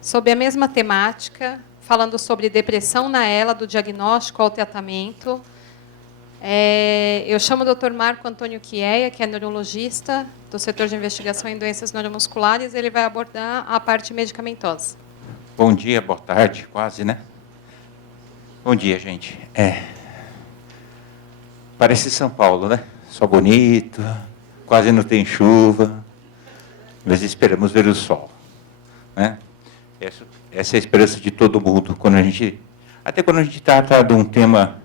sobre a mesma temática, falando sobre depressão na ELA, do diagnóstico ao tratamento. Eu chamo o Dr. Marco Antônio Chiea, que é neurologista do setor de investigação em doenças neuromusculares. Ele vai abordar a parte medicamentosa. Bom dia, boa tarde, quase, né? Bom dia, gente. Parece São Paulo, né? Só bonito, quase não tem chuva, mas esperamos ver o sol, né? Essa é a esperança de todo mundo, até quando a gente trata de um tema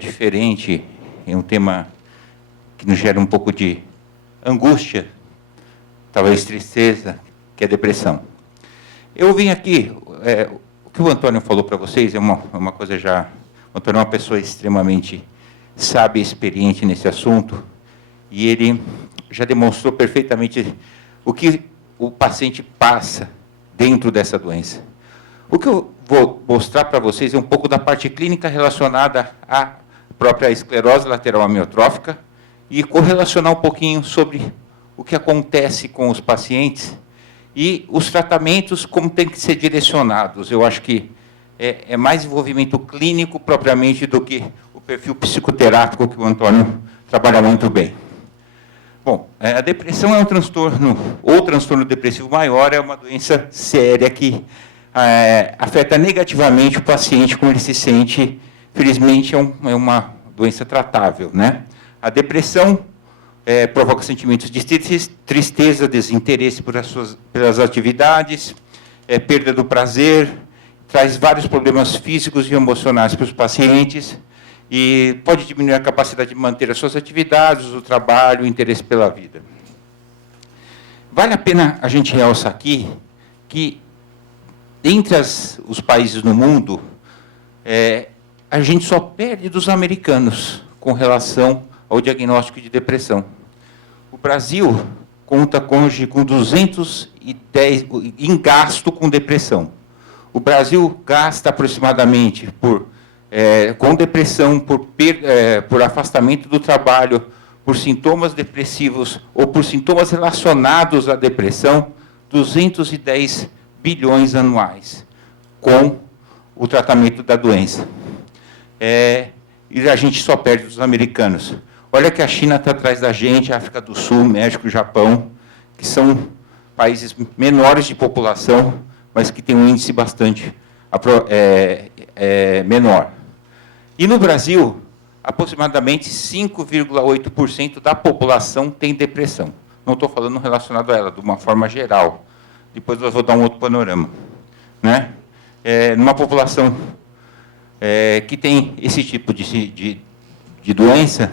diferente, é um tema que nos gera um pouco de angústia, talvez tristeza, que é a depressão. Eu vim aqui, o que o Antônio falou para vocês é uma coisa já... O Antônio é uma pessoa extremamente sábia e experiente nesse assunto, e ele já demonstrou perfeitamente o que o paciente passa dentro dessa doença. O que eu vou mostrar para vocês é um pouco da parte clínica relacionada à própria esclerose lateral amiotrófica e correlacionar um pouquinho sobre o que acontece com os pacientes e os tratamentos, como tem que ser direcionados. Eu acho que é mais envolvimento clínico, propriamente, do que o perfil psicoterápico que o Antônio trabalha muito bem. Bom, a depressão é um transtorno, ou transtorno depressivo maior, é uma doença séria que afeta negativamente o paciente quando ele se sente, felizmente, é uma doença tratável, né? A depressão provoca sentimentos de tristeza, desinteresse pelas atividades, perda do prazer, traz vários problemas físicos e emocionais para os pacientes e pode diminuir a capacidade de manter as suas atividades, o trabalho, o interesse pela vida. Vale a pena a gente realçar aqui que, entre os países no mundo, a gente só perde dos americanos com relação ao diagnóstico de depressão. O Brasil conta hoje com 210 em gasto com depressão. O Brasil gasta aproximadamente com depressão, por afastamento do trabalho, por sintomas depressivos ou por sintomas relacionados à depressão, 210 bilhões anuais com o tratamento da doença. E a gente só perde dos americanos. Olha que a China está atrás da gente, a África do Sul, México, Japão, que são países menores de população, mas que têm um índice bastante menor. E no Brasil, aproximadamente 5,8% da população tem depressão. Não estou falando relacionado a ela, de uma forma geral. Depois eu vou dar um outro panorama, né? Numa população que tem esse tipo de doença,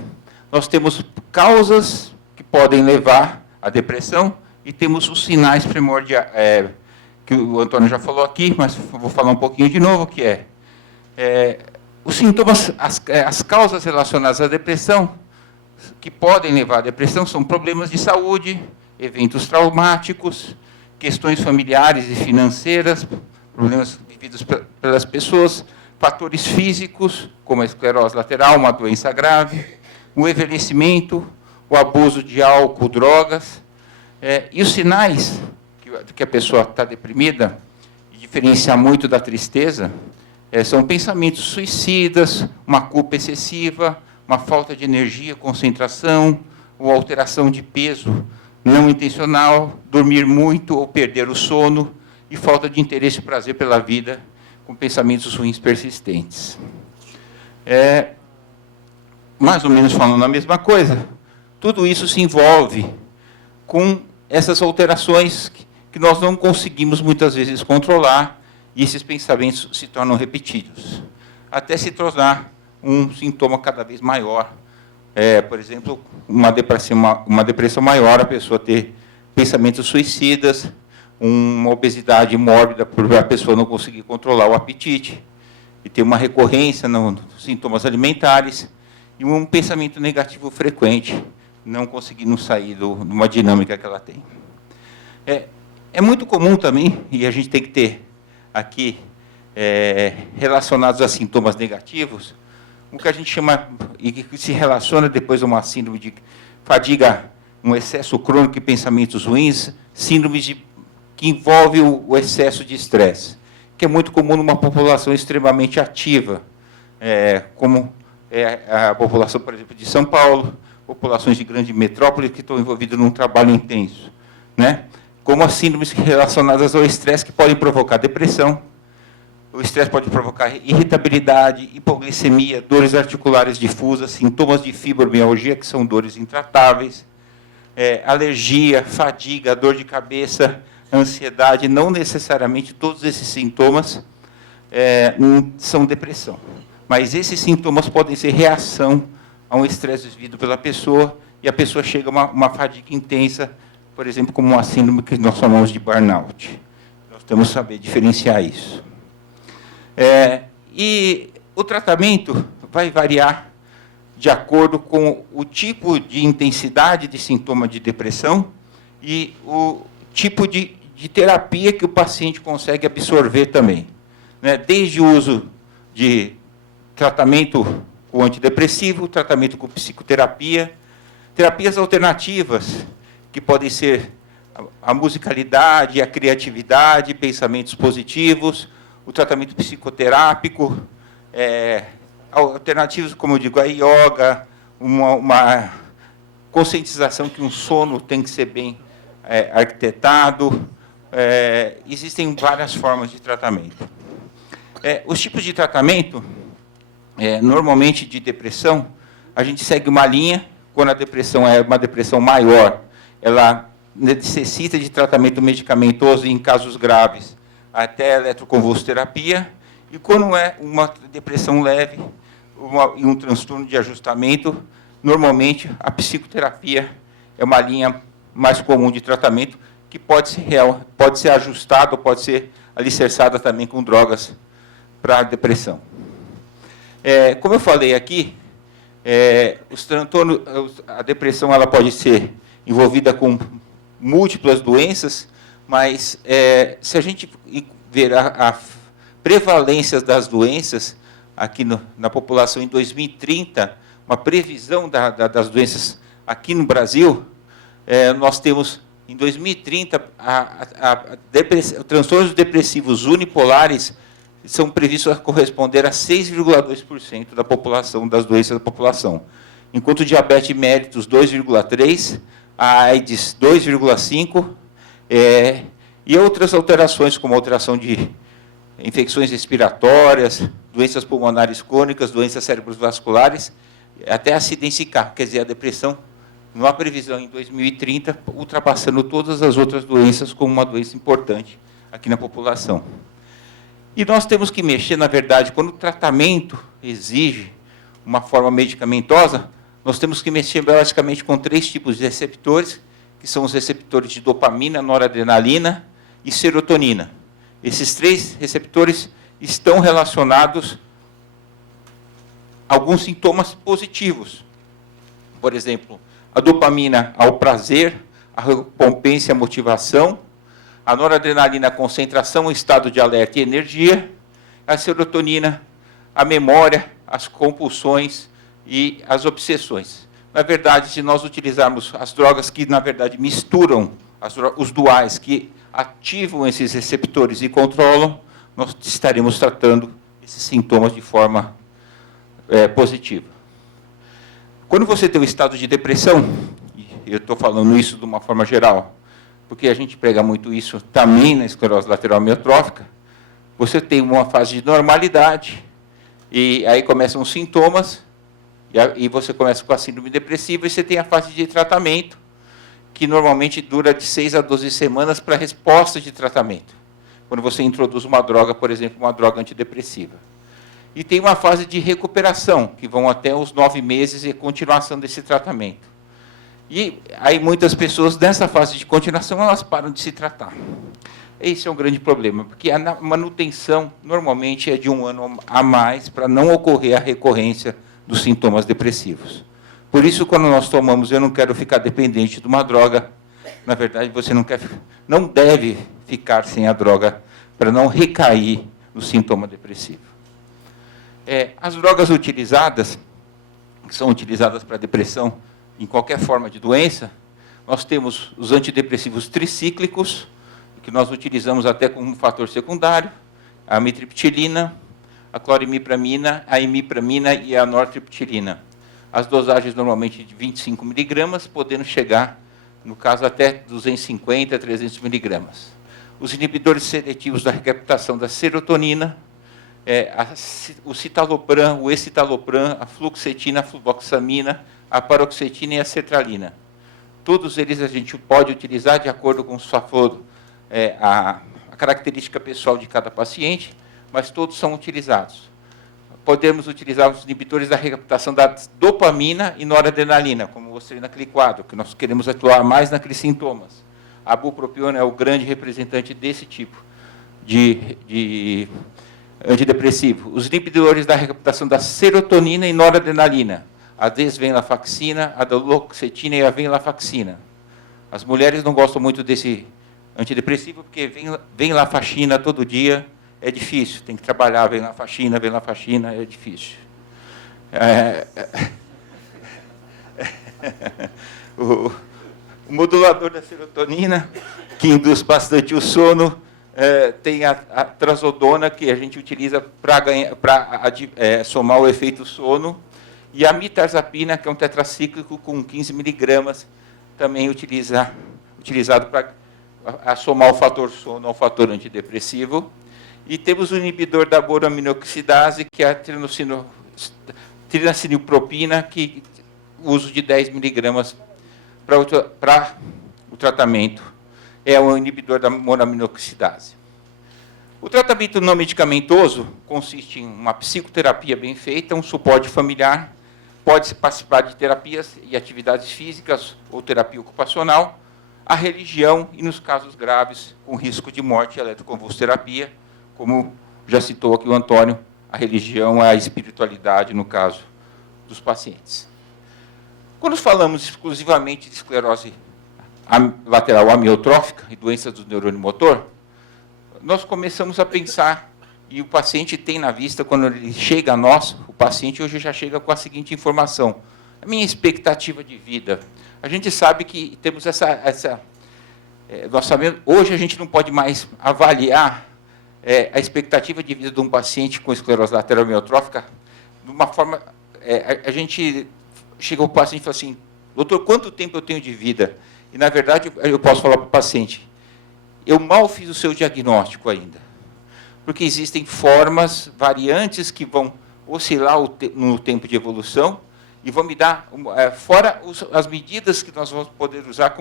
nós temos causas que podem levar à depressão e temos os sinais primordiais, que o Antônio já falou aqui, mas vou falar um pouquinho de novo, que os sintomas, as causas relacionadas à depressão, que podem levar à depressão, são problemas de saúde, eventos traumáticos, questões familiares e financeiras, problemas vividos pelas pessoas, fatores físicos, como a esclerose lateral, uma doença grave, o envelhecimento, o abuso de álcool, drogas, e os sinais que a pessoa está deprimida, e diferenciar muito da tristeza, são pensamentos suicidas, uma culpa excessiva, uma falta de energia, concentração, ou alteração de peso não intencional, dormir muito ou perder o sono, e falta de interesse e prazer pela vida, com pensamentos ruins persistentes. Mais ou menos falando a mesma coisa, tudo isso se envolve com essas alterações que nós não conseguimos, muitas vezes, controlar, e esses pensamentos se tornam repetidos, até se tornar um sintoma cada vez maior. Por exemplo, uma depressão maior, a pessoa ter pensamentos suicidas, uma obesidade mórbida, por a pessoa não conseguir controlar o apetite, e ter uma recorrência nos sintomas alimentares, e um pensamento negativo frequente, não conseguindo sair de uma dinâmica que ela tem. É muito comum também, e a gente tem que ter aqui, relacionados a sintomas negativos, o que a gente chama, e que se relaciona depois a uma síndrome de fadiga, um excesso crônico de pensamentos ruins, síndromes de que envolve o excesso de estresse, que é muito comum numa população extremamente ativa, como é a população, por exemplo, de São Paulo, populações de grande metrópole que estão envolvidas num trabalho intenso, né? Como as síndromes relacionadas ao estresse que podem provocar depressão. O estresse pode provocar irritabilidade, hipoglicemia, dores articulares difusas, sintomas de fibromialgia, que são dores intratáveis, alergia, fadiga, dor de cabeça, ansiedade. Não necessariamente todos esses sintomas são depressão, mas esses sintomas podem ser reação a um estresse vivido pela pessoa, e a pessoa chega a uma fadiga intensa, por exemplo, como uma síndrome que nós chamamos de burnout. Nós temos que saber diferenciar isso. E o tratamento vai variar de acordo com o tipo de intensidade de sintoma de depressão e o tipo de terapia que o paciente consegue absorver também, né? Desde o uso de tratamento com antidepressivo, tratamento com psicoterapia, terapias alternativas, que podem ser a musicalidade, a criatividade, pensamentos positivos, o tratamento psicoterápico, alternativas, como eu digo, a yoga, uma conscientização que um sono tem que ser bem arquitetado. Existem várias formas de tratamento. Os tipos de tratamento, normalmente de depressão, a gente segue uma linha. Quando a depressão é uma depressão maior, ela necessita de tratamento medicamentoso, e em casos graves, até eletroconvulsoterapia. E quando é uma depressão leve e um transtorno de ajustamento, normalmente a psicoterapia é uma linha mais comum de tratamento, que pode ser ajustada, pode ser alicerçada também com drogas para a depressão. Como eu falei aqui, a depressão ela pode ser envolvida com múltiplas doenças, mas se a gente ver a prevalência das doenças aqui na população em 2030, uma previsão das doenças aqui no Brasil, nós temos, em 2030, transtornos depressivos unipolares são previstos a corresponder a 6,2% da população, das doenças da população, enquanto o diabetes mellitus 2,3%, a AIDS 2,5%, e outras alterações, como alteração de infecções respiratórias, doenças pulmonares crônicas, doenças cerebrovasculares, até acidentes de carro. Quer dizer, a depressão, não há previsão em 2030, ultrapassando todas as outras doenças como uma doença importante aqui na população. E nós temos que mexer, na verdade, quando o tratamento exige uma forma medicamentosa, nós temos que mexer basicamente com 3 tipos de receptores, que são os receptores de dopamina, noradrenalina e serotonina. Esses 3 receptores estão relacionados a alguns sintomas positivos. Por exemplo, a dopamina ao prazer, a recompensa e a motivação, a noradrenalina, a concentração, o estado de alerta e energia, a serotonina, a memória, as compulsões e as obsessões. Na verdade, se nós utilizarmos as drogas que, na verdade, misturam os duais, que ativam esses receptores e controlam, nós estaremos tratando esses sintomas de forma positiva. Quando você tem um estado de depressão, e eu estou falando isso de uma forma geral, porque a gente prega muito isso também na esclerose lateral amiotrófica, você tem uma fase de normalidade, e aí começam os sintomas, e você começa com a síndrome depressiva, e você tem a fase de tratamento, que normalmente dura de 6 a 12 semanas para resposta de tratamento, quando você introduz uma droga, por exemplo, uma droga antidepressiva. E tem uma fase de recuperação, que vão até os 9 meses e continuação desse tratamento. E aí muitas pessoas, nessa fase de continuação, elas param de se tratar. Esse é um grande problema, porque a manutenção normalmente é de 1 ano a mais para não ocorrer a recorrência dos sintomas depressivos. Por isso, quando nós tomamos, eu não quero ficar dependente de uma droga, na verdade, você não deve ficar sem a droga para não recair no sintoma depressivo. As drogas utilizadas, que são utilizadas para depressão, em qualquer forma de doença, nós temos os antidepressivos tricíclicos, que nós utilizamos até como fator secundário, a amitriptilina, a clorimipramina, a imipramina e a nortriptilina. As dosagens normalmente de 25 miligramas, podendo chegar, no caso, até 250 a 300 miligramas. Os inibidores seletivos da recaptação da serotonina, o citalopram, o escitalopram, a fluoxetina, a fluvoxamina, a paroxetina e a sertralina. Todos eles a gente pode utilizar de acordo com a característica pessoal de cada paciente, mas todos são utilizados. Podemos utilizar os inibidores da recaptação da dopamina e noradrenalina, como mostrei naquele quadro, que nós queremos atuar mais naqueles sintomas. A bupropiona é o grande representante desse tipo de antidepressivo. Os inibidores da recaptação da serotonina e noradrenalina, a desvenlafaxina, a duloxetina e a venlafaxina. As mulheres não gostam muito desse antidepressivo, porque vem lá faxina todo dia, é difícil, tem que trabalhar, vem lá faxina, é difícil. O modulador da serotonina, que induz bastante o sono, tem a trazodona, que a gente utiliza para somar o efeito sono, e a mitarzapina, que é um tetracíclico com 15 miligramas, também utilizado para somar o fator sono ao fator antidepressivo. E temos o inibidor da boroaminoxidase, que é a trinacinilpropina, que uso de 10 miligramas para o tratamento. É o inibidor da monoaminoxidase. O tratamento não medicamentoso consiste em uma psicoterapia bem feita, um suporte familiar, pode participar de terapias e atividades físicas ou terapia ocupacional, a religião e, nos casos graves, com risco de morte, a eletroconvulsoterapia, como já citou aqui o Antônio, a religião é a espiritualidade, no caso dos pacientes. Quando falamos exclusivamente de esclerose lateral amiotrófica e doenças do neurônio motor, nós começamos a pensar, e o paciente tem na vista, quando ele chega a nós, o paciente hoje já chega com a seguinte informação: a minha expectativa de vida. A gente sabe que temos nós sabemos, hoje a gente não pode mais avaliar a expectativa de vida de um paciente com esclerose lateral amiotrófica de uma forma... a gente chega ao paciente e fala assim: doutor, quanto tempo eu tenho de vida? E, na verdade, eu posso falar para o paciente: eu mal fiz o seu diagnóstico ainda. Porque existem formas, variantes que vão oscilar no tempo de evolução e vão me dar, fora as medidas que nós vamos poder usar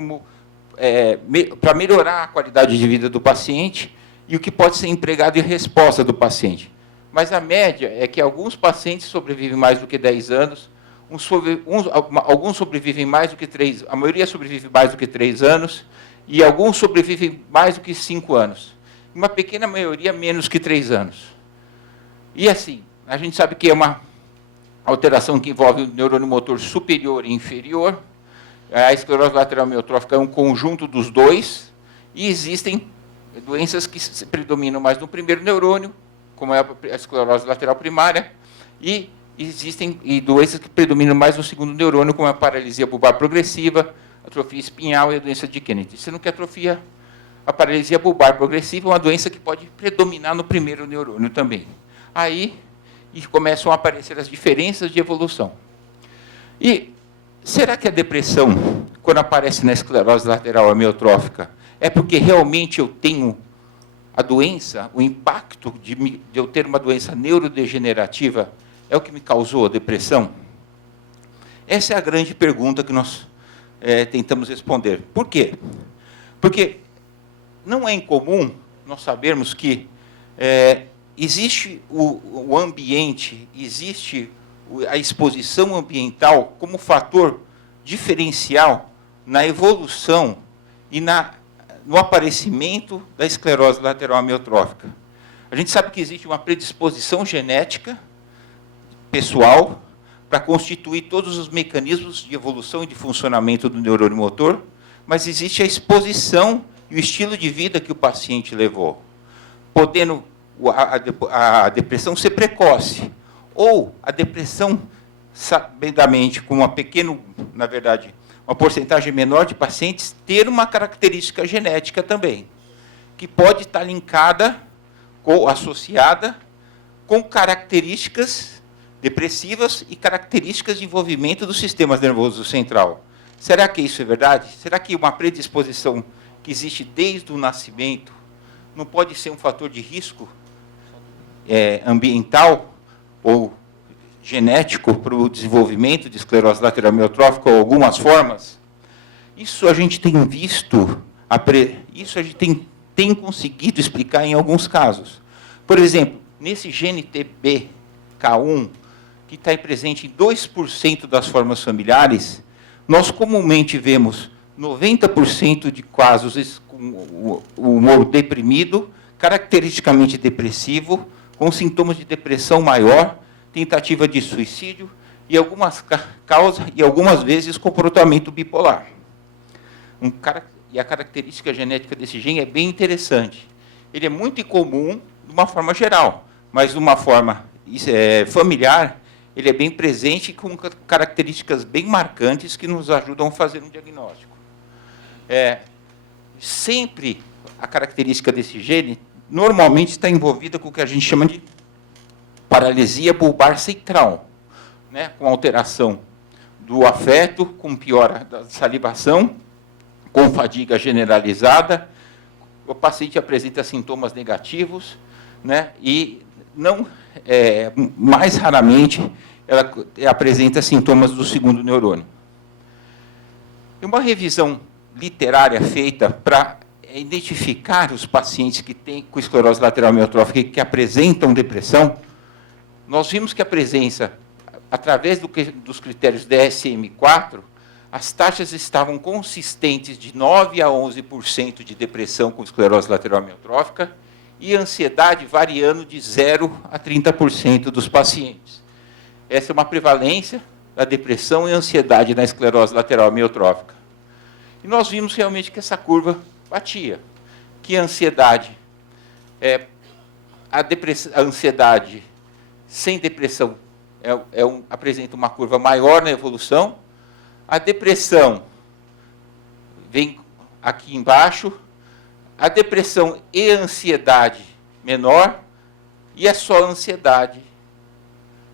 para melhorar a qualidade de vida do paciente e o que pode ser empregado em resposta do paciente. Mas a média é que alguns pacientes sobrevivem mais do que 10 anos, alguns sobrevivem mais do que 3, a maioria sobrevive mais do que 3 anos, e alguns sobrevivem mais do que 5 anos. Uma pequena maioria menos que 3 anos. E assim, a gente sabe que é uma alteração que envolve o neurônio motor superior e inferior. A esclerose lateral amiotrófica é um conjunto dos dois, e existem doenças que se predominam mais no primeiro neurônio, como é a esclerose lateral primária, e existem doenças que predominam mais no segundo neurônio, como a paralisia bulbar progressiva, atrofia espinhal e a doença de Kennedy. Sendo que a paralisia bulbar progressiva é uma doença que pode predominar no primeiro neurônio também. Aí começam a aparecer as diferenças de evolução. E será que a depressão, quando aparece na esclerose lateral amiotrófica, é porque realmente eu tenho a doença, o impacto de eu ter uma doença neurodegenerativa é o que me causou a depressão? Essa é a grande pergunta que nós tentamos responder. Por quê? Porque não é incomum nós sabermos que existe o ambiente, existe a exposição ambiental como fator diferencial na evolução e no aparecimento da esclerose lateral amiotrófica. A gente sabe que existe uma predisposição genética pessoal para constituir todos os mecanismos de evolução e de funcionamento do neurônio motor, mas existe a exposição e o estilo de vida que o paciente levou, podendo a depressão ser precoce, ou a depressão, sabidamente, com na verdade, uma porcentagem menor de pacientes, ter uma característica genética também, que pode estar linkada, ou associada, com características depressivas e características de envolvimento do sistema nervoso central. Será que isso é verdade? Será que uma predisposição que existe desde o nascimento não pode ser um fator de risco ambiental ou genético para o desenvolvimento de esclerose lateral amiotrófica ou algumas formas? Isso a gente tem visto, isso a gente tem conseguido explicar em alguns casos. Por exemplo, nesse gene TBK1, que está presente em 2% das formas familiares, nós comumente vemos 90% de casos com o humor deprimido, caracteristicamente depressivo, com sintomas de depressão maior, tentativa de suicídio e algumas causas e algumas vezes comportamento bipolar. E a característica genética desse gene é bem interessante. Ele é muito incomum de uma forma geral, mas de uma forma familiar, ele é bem presente com características bem marcantes que nos ajudam a fazer um diagnóstico. Sempre a característica desse gene normalmente está envolvida com o que a gente chama de paralisia bulbar central, né, com alteração do afeto, com piora da salivação, com fadiga generalizada, o paciente apresenta sintomas negativos, né, e não, mais raramente ela apresenta sintomas do segundo neurônio. E uma revisão literária feita para identificar os pacientes que têm com esclerose lateral amiotrófica e que apresentam depressão, nós vimos que a presença, através dos critérios DSM-4, as taxas estavam consistentes de 9% a 11% de depressão com esclerose lateral amiotrófica e ansiedade variando de 0% a 30% dos pacientes. Essa é uma prevalência da depressão e ansiedade na esclerose lateral amiotrófica. E nós vimos realmente que essa curva batia, que a ansiedade, a ansiedade sem depressão apresenta uma curva maior na evolução, a depressão vem aqui embaixo, a depressão e a ansiedade menor, e é só a ansiedade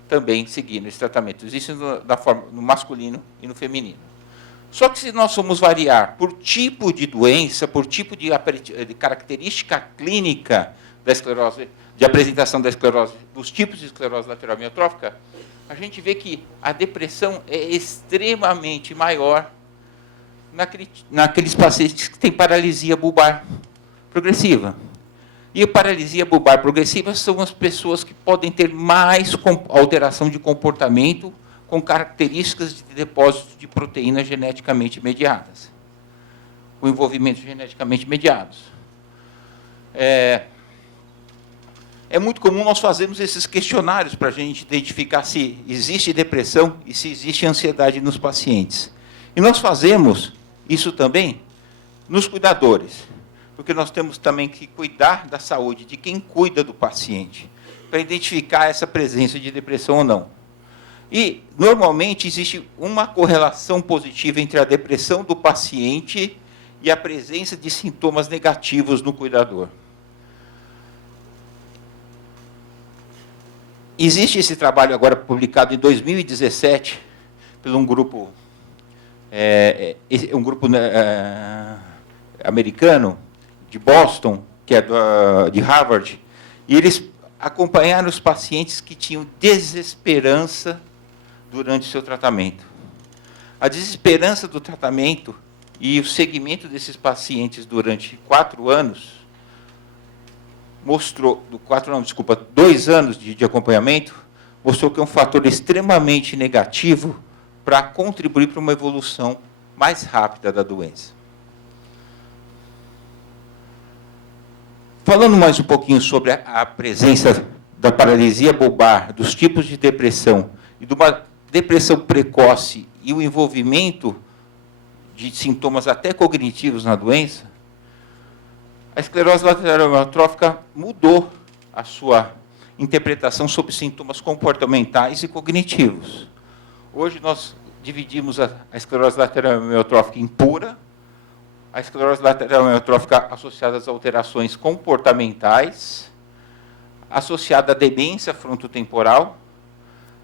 também seguindo esse tratamento. Existe no masculino e no feminino. Só que se nós formos variar por tipo de doença, por tipo de característica clínica da esclerose, de apresentação da esclerose, dos tipos de esclerose lateral amiotrófica, a gente vê que a depressão é extremamente maior naqueles pacientes que têm paralisia bulbar progressiva. E a paralisia bulbar progressiva são as pessoas que podem ter mais alteração de comportamento com características de depósito de proteínas geneticamente mediadas, com envolvimentos geneticamente mediados. É muito comum nós fazermos esses questionários para a gente identificar se existe depressão e se existe ansiedade nos pacientes. E nós fazemos isso também nos cuidadores, porque nós temos também que cuidar da saúde de quem cuida do paciente, para identificar essa presença de depressão ou não. E, normalmente, existe uma correlação positiva entre a depressão do paciente e a presença de sintomas negativos no cuidador. Existe esse trabalho agora publicado em 2017 por um grupo, americano, de Boston, que é de Harvard, e eles acompanharam os pacientes que tinham desesperança durante o seu tratamento. A desesperança do tratamento e o segmento desses pacientes durante 2 anos de acompanhamento, mostrou que é um fator extremamente negativo para contribuir para uma evolução mais rápida da doença. Falando mais um pouquinho sobre a presença da paralisia bulbar, dos tipos de depressão e de uma depressão precoce e o envolvimento de sintomas até cognitivos na doença, a esclerose lateral amiotrófica mudou a sua interpretação sobre sintomas comportamentais e cognitivos. Hoje nós dividimos a esclerose lateral amiotrófica em pura, a esclerose lateral amiotrófica associada às alterações comportamentais, associada à demência frontotemporal,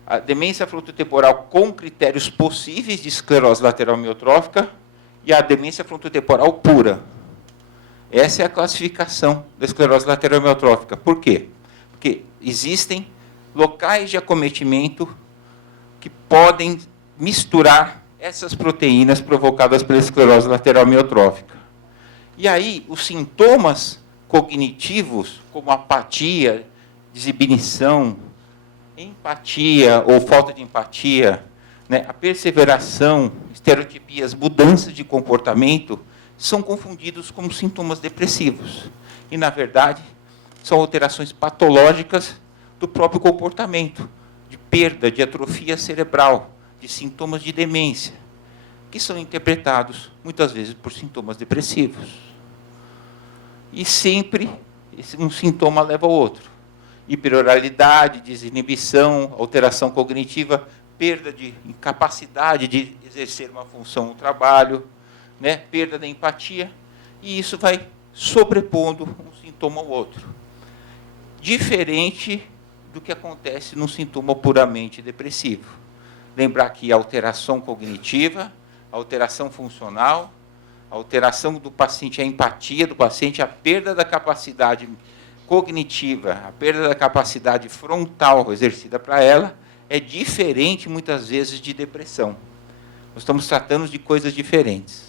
a demência frontotemporal com critérios possíveis de esclerose lateral amiotrófica e a demência frontotemporal pura. Essa é a classificação da esclerose lateral amiotrófica. Por quê? Porque existem locais de acometimento que podem misturar essas proteínas provocadas pela esclerose lateral amiotrófica. E aí, os sintomas cognitivos, como apatia, desinibição, empatia ou falta de empatia, né, a perseveração, estereotipias, mudanças de comportamento, são confundidos como sintomas depressivos. E, na verdade, são alterações patológicas do próprio comportamento, de perda, de atrofia cerebral, de sintomas de demência, que são interpretados, muitas vezes, por sintomas depressivos. E sempre um sintoma leva ao outro. Hiperoralidade, desinibição, alteração cognitiva, perda de incapacidade de exercer uma função no trabalho, né? Perda da empatia, e isso vai sobrepondo um sintoma ao outro. Diferente do que acontece num sintoma puramente depressivo. Lembrar que a alteração cognitiva, a alteração funcional, a alteração do paciente, a empatia do paciente, a perda da capacidade cognitiva, a perda da capacidade frontal exercida para ela, é diferente, muitas vezes, de depressão. Nós estamos tratando de coisas diferentes.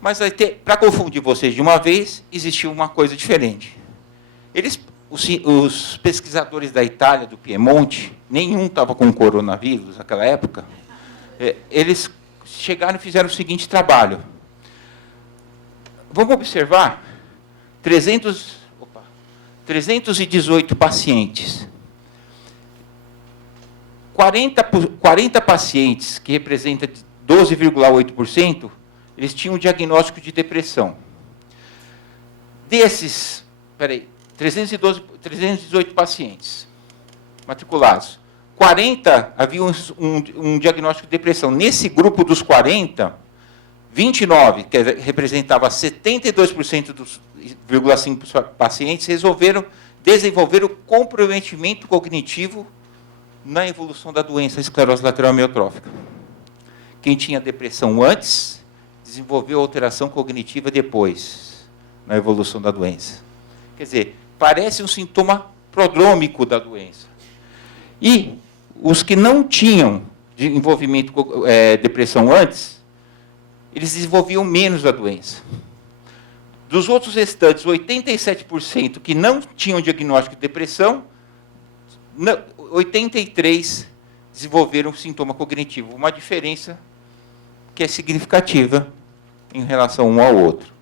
Mas, para confundir vocês de uma vez, existiu uma coisa diferente. Os pesquisadores da Itália, do Piemonte, nenhum estava com coronavírus naquela época, eles chegaram e fizeram o seguinte trabalho. Vamos observar 318 pacientes. 40 pacientes, que representa 12,8%, eles tinham um diagnóstico de depressão. Desses, 318 pacientes matriculados, 40 haviam um diagnóstico de depressão. Nesse grupo dos 40, 29, que representava 72% dos 0,5 pacientes, desenvolveram comprometimento cognitivo na evolução da doença esclerose lateral amiotrófica. Quem tinha depressão antes, desenvolveu alteração cognitiva depois, na evolução da doença. Quer dizer, parece um sintoma prodrômico da doença. E os que não tinham de envolvimento depressão antes, eles desenvolviam menos a doença. Dos outros restantes, 87% que não tinham diagnóstico de depressão, 83% desenvolveram sintoma cognitivo. Uma diferença que é significativa em relação um ao outro.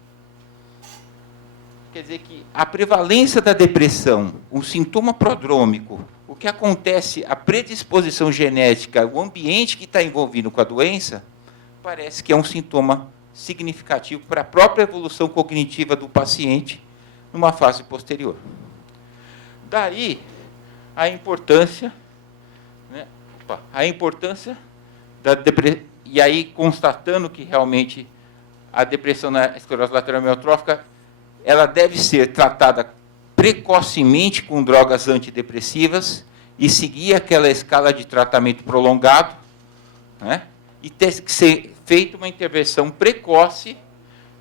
Quer dizer que a prevalência da depressão, o sintoma prodrômico, o que acontece, a predisposição genética, o ambiente que está envolvido com a doença, parece que é um sintoma significativo para a própria evolução cognitiva do paciente numa fase posterior. Daí, a importância, né, da depressão, e aí constatando que realmente a depressão na esclerose lateral amiotrófica, ela deve ser tratada precocemente com drogas antidepressivas e seguir aquela escala de tratamento prolongado, né, e ter que ser feita uma intervenção precoce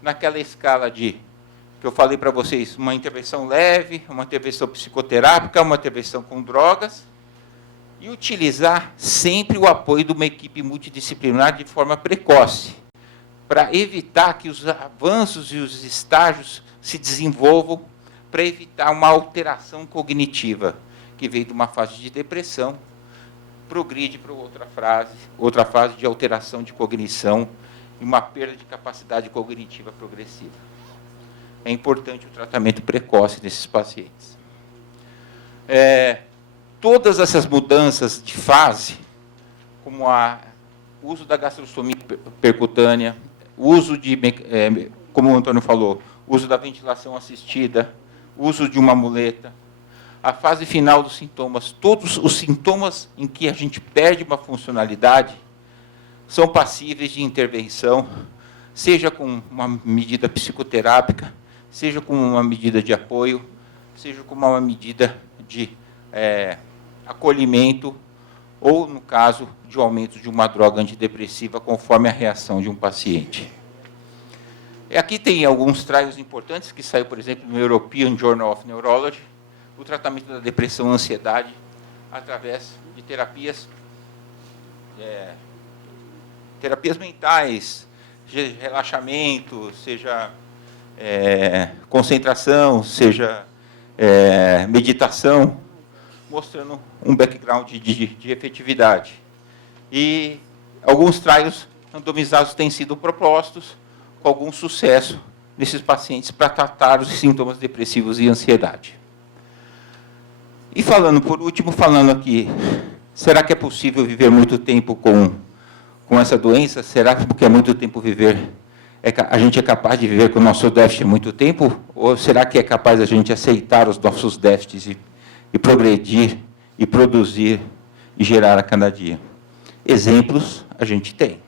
naquela escala que eu falei para vocês, uma intervenção leve, uma intervenção psicoterápica, uma intervenção com drogas, e utilizar sempre o apoio de uma equipe multidisciplinar de forma precoce, para evitar que os avanços e os estágios se desenvolvam, para evitar uma alteração cognitiva, que veio de uma fase de depressão, progride para outra fase de alteração de cognição e uma perda de capacidade cognitiva progressiva. É importante o tratamento precoce desses pacientes. Todas essas mudanças de fase, como o uso da gastrostomia percutânea, uso como o Antônio falou, uso da ventilação assistida, uso de uma muleta, a fase final dos sintomas, todos os sintomas em que a gente perde uma funcionalidade, são passíveis de intervenção seja com uma medida psicoterápica, seja com uma medida de apoio, seja com uma medida de acolhimento, ou, no caso, de aumento de uma droga antidepressiva, conforme a reação de um paciente. Aqui tem alguns trials importantes, que saiu, por exemplo, no European Journal of Neurology, o tratamento da depressão e ansiedade, através de terapias mentais, seja relaxamento, seja concentração, seja meditação, mostrando um background de efetividade. E alguns trials randomizados têm sido propostos com algum sucesso nesses pacientes para tratar os sintomas depressivos e ansiedade. E falando, por último, falando aqui, será que é possível viver muito tempo com essa doença? Será que é muito tempo viver? A gente é capaz de viver com o nosso déficit muito tempo? Ou será que é capaz a gente aceitar os nossos déficits e progredir, e produzir, e gerar a cada dia? Exemplos a gente tem.